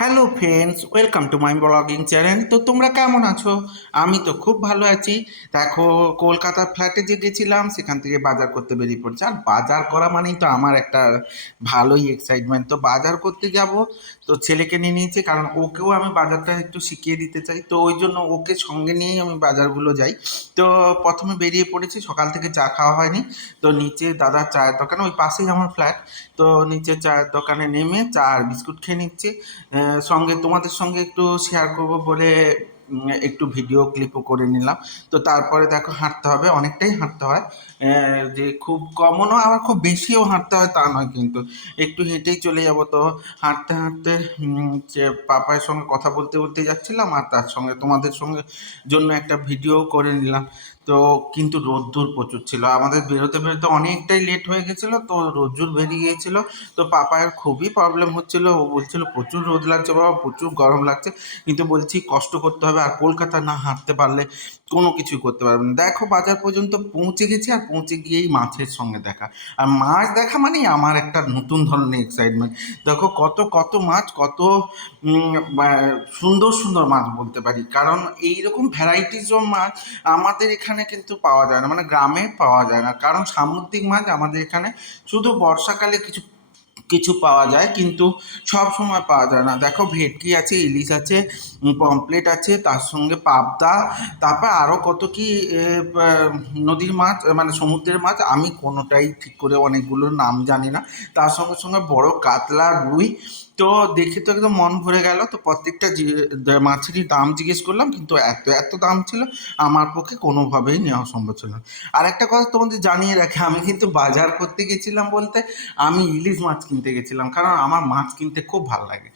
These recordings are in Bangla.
Hello friends welcome to my blogging channel তো তোমরা কেমন আছো? আমি তো খুব ভালো আছি। দেখো কলকাতার ফ্ল্যাটে যে গেছিলাম, সেখান থেকে বাজার করতে বেরিয়ে পড়ছে। আর বাজার করা মানেই তো আমার একটা ভালোই এক্সাইটমেন্ট তো বাজার করতে যাব, তো ছেলেকে নিয়ে নিয়েছি, কারণ ওকেও আমি বাজারটা একটু শিখিয়ে দিতে চাই। তো ওই জন্য ওকে সঙ্গে নিয়েই আমি বাজারগুলো যাই। তো প্রথমে বেরিয়ে পড়েছি, সকাল থেকে চা খাওয়া হয়নি। তো নিচে দাদার চায়ের দোকান, ওই পাশেই আমার ফ্ল্যাট তো নিচে চায়ের দোকানে নেমে চা আর বিস্কুট খেয়ে নিচ্ছি। সঙ্গে তোমাদের সঙ্গে একটু শেয়ার করব বলে একটু ভিডিও ক্লিপও করে নিলাম। তো তারপরে দেখো হাঁটতে হবে, অনেকটাই হাঁটতে হয়। যে খুব কমনও আবার খুব বেশিও হাঁটতে হয় তা নয় কিন্তু। একটু হেঁটেই চলে যাব তো। হাঁটতে হাঁটতে যে পাপায়ের সঙ্গে কথা বলতে বলতে যাচ্ছিলাম, আর তার সঙ্গে তোমাদের সঙ্গে জন্য একটা ভিডিও করে নিলাম। তো কিন্তু রোদ্দুর প্রচুর ছিল। আমাদের বেরোতে বেরোতে অনেকটাই লেট হয়ে গেছিল, তো রোদ্দুর বেরিয়ে গিয়েছিল। তো পাপায়ের খুবই প্রবলেম হচ্ছিল, ও বলছিল, প্রচুর রোদ লাগছে বাবা, প্রচুর গরম লাগছে। কিন্তু বলছি, কষ্ট করতে হবে আর কলকাতা না হাঁটতে পারলে কোনো কিছুই করতে পারবে না। দেখো বাজার পর্যন্ত পৌঁছে গেছি আর পৌঁছে গিয়েই মাছের সঙ্গে দেখা। আর মাছ দেখা মানেই আমার একটা নতুন ধরনের এক্সাইটমেন্ট দেখো কত কত মাছ, কত সুন্দর সুন্দর মাছ বলতে পারি। কারণ এইরকম ভ্যারাইটিস অফ মাছ আমাদের এখানে কিন্তু পাওয়া যায় না। মানে গ্রামে পাওয়া যায় না। কারণ সামুদ্রিক মাছ আমাদের এখানে শুধু বর্ষাকালে কিছু কিছু পাওয়া যায়, কিন্তু সব সময় পাওয়া যায় না। দেখো, ভেটকি আছে, ইলিশ আছে পমপ্লেট আছে, তার সঙ্গে পাবদা, তারপর আরও কত কি নদীর মাছ মানে সমুদ্রের মাছ, আমি কোনোটাই ঠিক করে অনেকগুলোর নাম জানি না। তার সঙ্গে সঙ্গে বড় কাতলা রুই তো দেখে তো একদম মন ভরে গেল। তো প্রত্যেকটা মাছেরই দাম জিজ্ঞেস করলাম, কিন্তু এত এত দাম ছিল, আমার পক্ষে কোনোভাবেই নেওয়া সম্ভব ছিল না। আর একটা কথা তোমাদের জানিয়ে রাখে, আমি কিন্তু বাজার করতে গেছিলাম বলতে, আমি ইলিশ মাছ কিনতে গেছিলাম, কারণ আমার মাছ কিনতে খুব ভালো লাগে।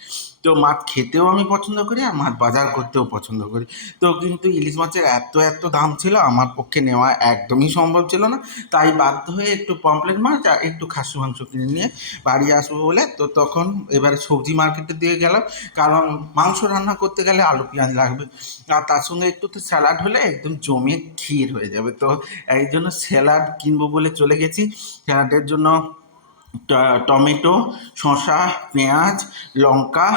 তো মাছ খেতেও আমি পছন্দ করি আর মাছ বাজার করতেও পছন্দ করি। তো কিন্তু ইলিশ মাছের এত এত দাম ছিল আমার পক্ষে নেওয়া একদমই সম্ভব ছিল না। তাই বাধ্য হয়ে একটু পমপ্লেট মাছ আর একটু খাসি মাংস কিনে নিয়ে বাড়ি আসব বলে তো তখন এবারে সবজি মার্কেটের দিকে গেলাম। কারণ মাংস রান্না করতে গেলে আলু, পেঁয়াজ লাগবে। আর তার সঙ্গে একটু তো স্যালাড হলে একদম জমে ক্ষীর হয়ে যাবে। তো এই জন্য স্যালাড কিনবো বলে চলে গেছি। স্যালাডের জন্য টমেটো, শসা, পেঁয়াজ, লঙ্কা,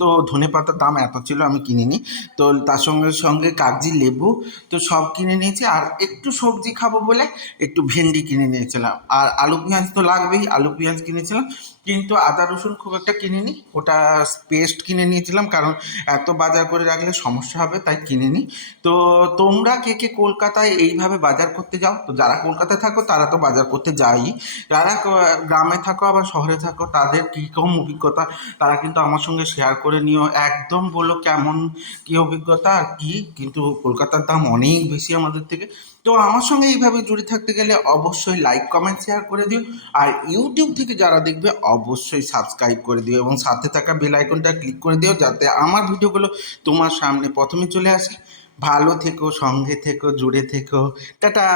তো ধনে পাতার দাম এত ছিল আমি কিনিনি। তো তার সঙ্গে সঙ্গে কাগজি লেবু, তো সব কিনে নিয়েছি। আর একটু সবজি খাব বলে একটু ভেন্ডি কিনে নিয়েছিলাম। আর আলু পেঁয়াজ তো লাগবেই, আলু পেঁয়াজ কিনেছিলাম। কিন্তু আদা, রসুন খুব একটা কিনিনি। ওটা পেস্ট কিনে নিয়েছিলাম কারণ এত বাজার করে রাখলে সমস্যা হবে, তাই কিনিনি। তো তোমরা কে কে কলকাতায় এইভাবে বাজার করতে যাও, তো যারা কলকাতায় থাকো তারা তো বাজার করতে যাই যারা গ্রামে থাকো আবার শহরে থাকো, তাদের কীরকম অভিজ্ঞতা? তারা কিন্তু আমার সঙ্গে শেয়ার করে নিও। একদম বলো কেমন কী অভিজ্ঞতা, আর কী? কিন্তু কলকাতার দাম অনেক বেশি আমাদের থেকে। তো আমার সঙ্গে এইভাবে জুড়ে থাকতে গেলে অবশ্যই লাইক কমেন্ট শেয়ার করে দিও। আর ইউটিউব থেকে যারা দেখবে, অবশ্যই সাবস্ক্রাইব করে দিও এবং সাথে থাকা বেল আইকনটা ক্লিক করে দিও যাতে আমার ভিডিওগুলো তোমার সামনে প্রথমে চলে আসে। ভালো থেকো, সঙ্গে থেকো, জুড়ে থেকো। টাটা!